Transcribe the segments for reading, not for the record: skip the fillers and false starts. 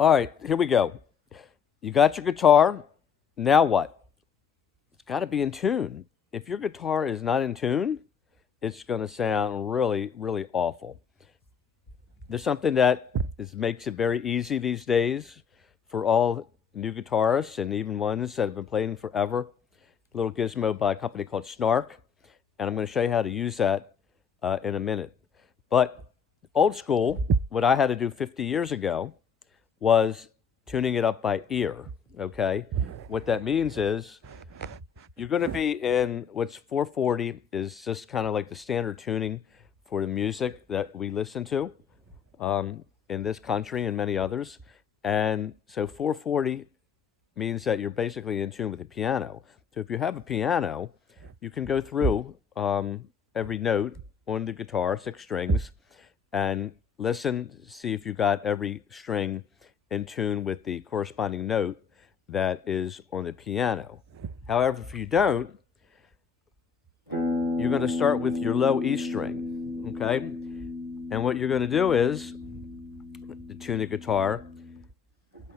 All right, here we go. You got your guitar. Now what? It's got to be in tune. If your guitar is not in tune, it's going to sound really, really awful. There's something that makes it very easy these days for all new guitarists and even ones that have been playing forever. A little gizmo by a company called Snark, and I'm going to show you how to use that in a minute. But old school, what I had to do 50 years ago was tuning it up by ear, okay? What that means is you're going to be in what's 440 is just kind of like the standard tuning for the music that we listen to in this country and many others. And so 440 means that you're basically in tune with the piano. So if you have a piano, you can go through every note on the guitar, 6 strings, and listen, see if you got every string in tune with the corresponding note that is on the piano. However, if you don't, you're going to start with your low E string, okay? And what you're going to do is, to tune the guitar,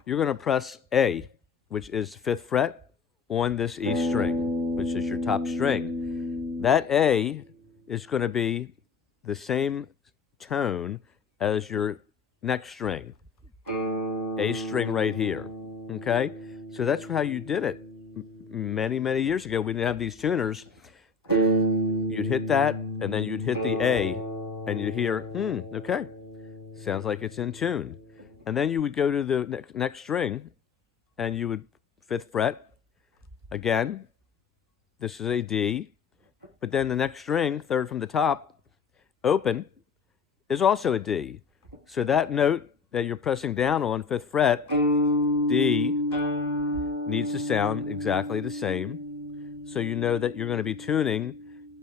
you're going to press A, which is the 5th fret on this E string, which is your top string. That A is going to be the same tone as your next string, A string right here, okay? So that's how you did it many, many years ago. We didn't have these tuners. You'd hit that, and then you'd hit the A, and you'd hear, okay, sounds like it's in tune. And then you would go to the next string, and you would 5th fret. Again, this is a D, but then the next string, 3rd from the top, open, is also a D. So that note that you're pressing down on 5th fret, D, needs to sound exactly the same. So you know that you're going to be tuning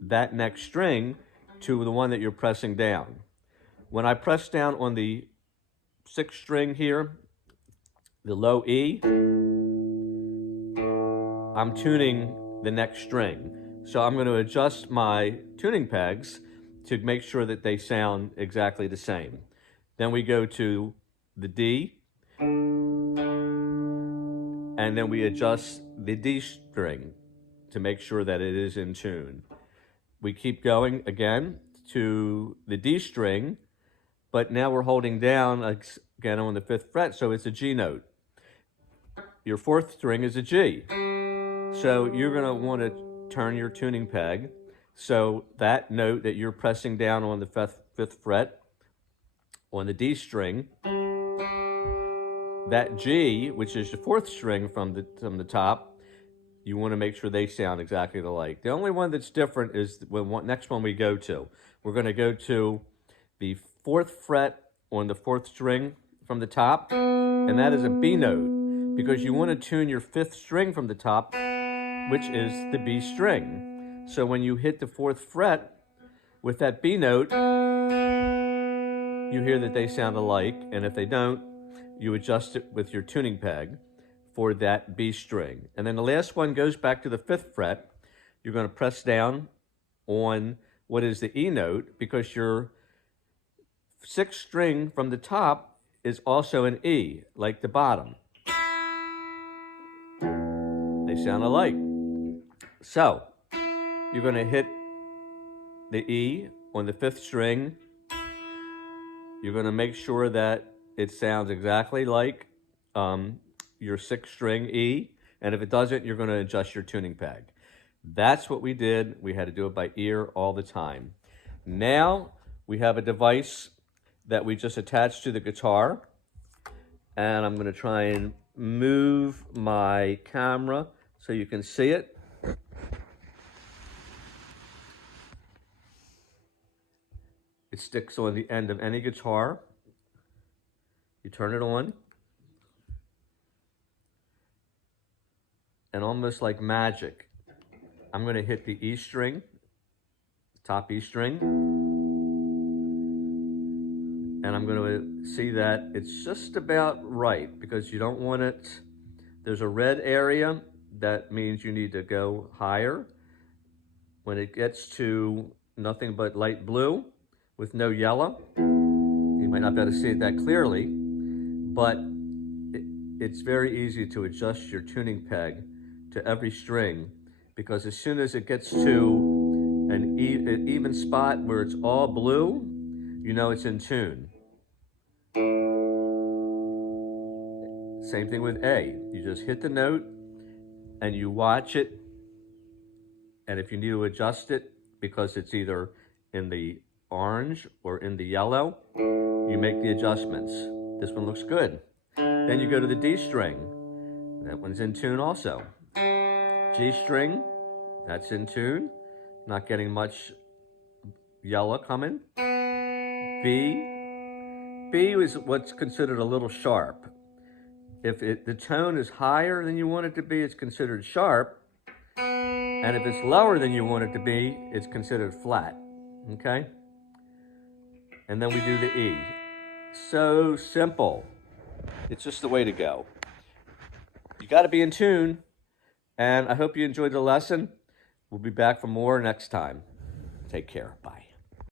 that next string to the one that you're pressing down. When I press down on the 6th string here, the low E, I'm tuning the next string. So I'm going to adjust my tuning pegs to make sure that they sound exactly the same. Then we go to the D, and then we adjust the D string to make sure that it is in tune. We keep going again to the D string, but now we're holding down again on the 5th fret, so it's a G note. Your 4th string is a G. So you're going to want to turn your tuning peg so that note that you're pressing down on the 5th fret on the D string, that G, which is the 4th string from the top, you want to make sure they sound exactly alike. The only one that's different is the next one we go to. We're going to go to the 4th fret on the 4th string from the top, and that is a B note, because you want to tune your 5th string from the top, which is the B string. So when you hit the 4th fret with that B note, you hear that they sound alike, and if they don't, you adjust it with your tuning peg for that B string. And then the last one goes back to the 5th fret. You're going to press down on what is the E note, because your 6th string from the top is also an E, like the bottom. They sound alike. So you're going to hit the E on the 5th string. You're going to make sure that it sounds exactly like your 6th string E, and if it doesn't, you're going to adjust your tuning peg. That's what we did. We had to do it by ear all the time. Now we have a device that we just attached to the guitar, and I'm going to try and move my camera so you can see it. It sticks on the end of any guitar. You turn it on, and almost like magic, I'm going to hit the E string, top E string, and I'm going to see that it's just about right, because you don't want it, there's a red area, that means you need to go higher. When it gets to nothing but light blue with no yellow, you might not be able to see it that clearly, but it's very easy to adjust your tuning peg to every string, because as soon as it gets to an even spot where it's all blue, you know it's in tune. Same thing with A. You just hit the note and you watch it, and if you need to adjust it because it's either in the orange or in the yellow, you make the adjustments. This one looks good. Then you go to the D string. That one's in tune also. G string, that's in tune. Not getting much yellow coming. B is what's considered a little sharp. If the tone is higher than you want it to be, it's considered sharp. And if it's lower than you want it to be, it's considered flat, okay? And then we do the E. So simple. It's just the way to go. You got to be in tune. And I hope you enjoyed the lesson. We'll be back for more next time. Take care. Bye.